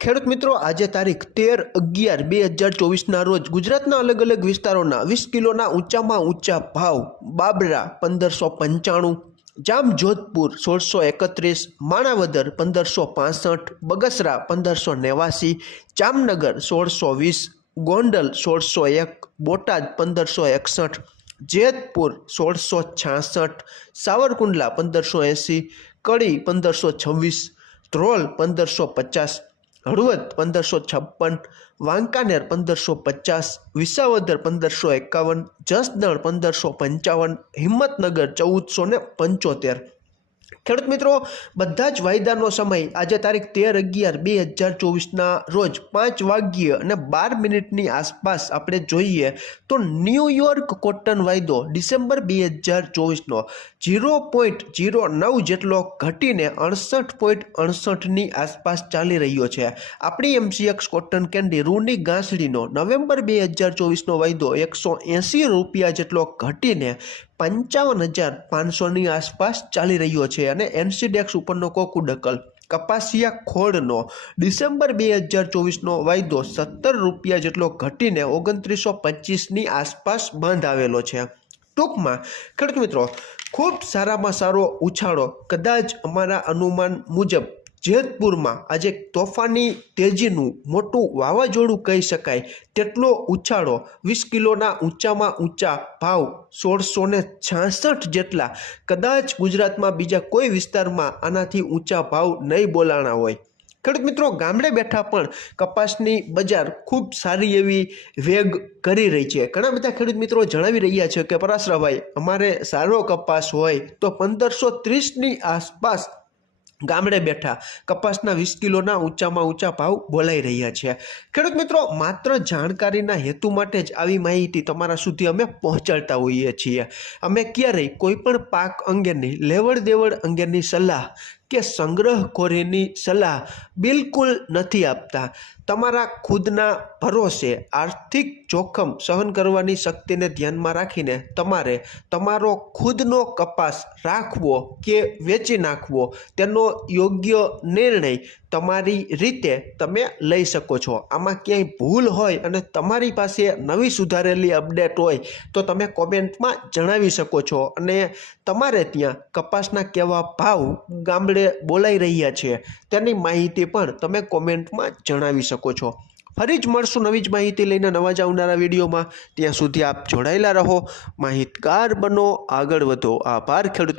ખેડૂત મિત્રો, આજે તારીખ તેર અગિયાર બે હજાર ચોવીસના રોજ ગુજરાતના અલગ અલગ વિસ્તારોના વીસ કિલોના ઊંચામાં ઊંચા ભાવ, બાબરા પંદરસો પંચાણું, જામજોધપુર સોળસો એકત્રીસ, માણાવદર પંદરસો પાસઠ, બગસરા પંદરસો નેવાસી, જામનગર સોળસો વીસ, ગોંડલ સોળસો એક, બોટાદ પંદરસો એકસઠ, જેતપુર સોળસો છાસઠ, સાવરકુંડલા પંદરસો એંસી, કડી પંદરસો છવ્વીસ, ધ્રોલ પંદરસો પચાસ હળવદ પંદરસો છપ્પન, વાંકાનેર પંદરસો પચાસ, વિસાવદર પંદરસો એકાવન, જસદણ પંદરસો પંચાવન, હિંમતનગર ચૌદસો ને પંચોતેર. ખેડૂત મિત્રો, બધા જ વાયદાનો સમય આજે તારીખ તેર અગિયાર બે હજાર ચોવીસના રોજ પાંચ વાગ્યે અને બાર મિનિટની આસપાસ આપણે જોઈએ તો ન્યૂયોર્ક કોટન વાયદો ડિસેમ્બર બે હજાર ચોવીસનો જીરો પોઈન્ટ જીરો નવ જેટલો ઘટીને અડસઠ પોઈન્ટ અડસઠની આસપાસ ચાલી રહ્યો છે. આપણી એમસીએક્સ કોટન કેન્ડી રૂની ગાંસડીનો નવેમ્બર બે હજાર ચોવીસનો વાયદો એકસો એંસી રૂપિયા જેટલો ઘટીને પંચાવન હજાર પાંચસોની આસપાસ ચાલી રહ્યો છે અને એનસીડેક્સ ઉપરનો કોકુડકલ કપાસિયા ખોળનો ડિસેમ્બર બે હજાર ચોવીસનો વાયદો સત્તર રૂપિયા જેટલો ઘટીને ઓગણત્રીસો પચીસની આસપાસ બંધ આવેલો છે. ટૂંકમાં, ખેડૂત મિત્રો, ખૂબ સારામાં સારો ઉછાળો કદાચ અમારા અનુમાન મુજબ જેતપુરમાં આજે તોફાની તેજીનું મોટું વાવાઝોડું કહી શકાય. તેટલો ઉછાળો વીસ કિલોના ઊંચામાં ઊંચા ભાવ સોળસો ને છાસઠ જેટલા. કદાચ ગુજરાતમાં બીજા કોઈ વિસ્તારમાં આનાથી ઊંચા ભાવ નહીં બોલાણા હોય. ખેડૂત મિત્રો, ગામડે બેઠા પણ કપાસની બજાર ખૂબ સારી એવી વેગ કરી રહી છે. ઘણા બધા ખેડૂત મિત્રો જણાવી રહ્યા છે કે પરાશરાભાઈ અમારે સારો કપાસ હોય તો પંદરસો ત્રીસની આસપાસ ગામડે બેઠા કપાસના વીસ કિલોના ઊંચામાં ઊંચા ભાવ બોલાઈ રહ્યા છે. ખેડૂત મિત્રો, માત્ર જાણકારીના હેતુ માટે જ આવી માહિતી તમારા સુધી અમે પહોંચાડતા હોઈએ છીએ. અમે ક્યારેય કોઈપણ પાક અંગેની લેવડ દેવડ અંગેની સલાહ કે સંગ્રહખોરીની સલાહ બિલકુલ નથી આપતા. તમારા ખુદના ભરોસે આર્થિક જોખમ સહન કરવાની શક્તિને ધ્યાનમાં રાખીને તમારે તમારો ખુદનો કપાસ રાખવો કે વેચી નાખવો તેનો યોગ્ય નિર્ણય તમારી રીતે તમે લઈ શકો છો. આમાં ક્યાંય ભૂલ હોય અને તમારી પાસે નવી સુધારેલી અપડેટ હોય તો તમે કોમેન્ટમાં જણાવી શકો છો અને તમારે ત્યાં કપાસના કેવા ભાવ, ગામડે બોલાઈ રહ્યા છે તેની માહિતી પણ તમે કોમેન્ટમાં જણાવી શકો છો. ફરી જ મળશું નવી જ માહિતી લઈને નવા જ આવનારા વિડીયોમાં. ત્યાં સુધી આપ જોડાયેલા રહો. માહિતગાર બનો. આગળ વધો. આભાર ખેડૂત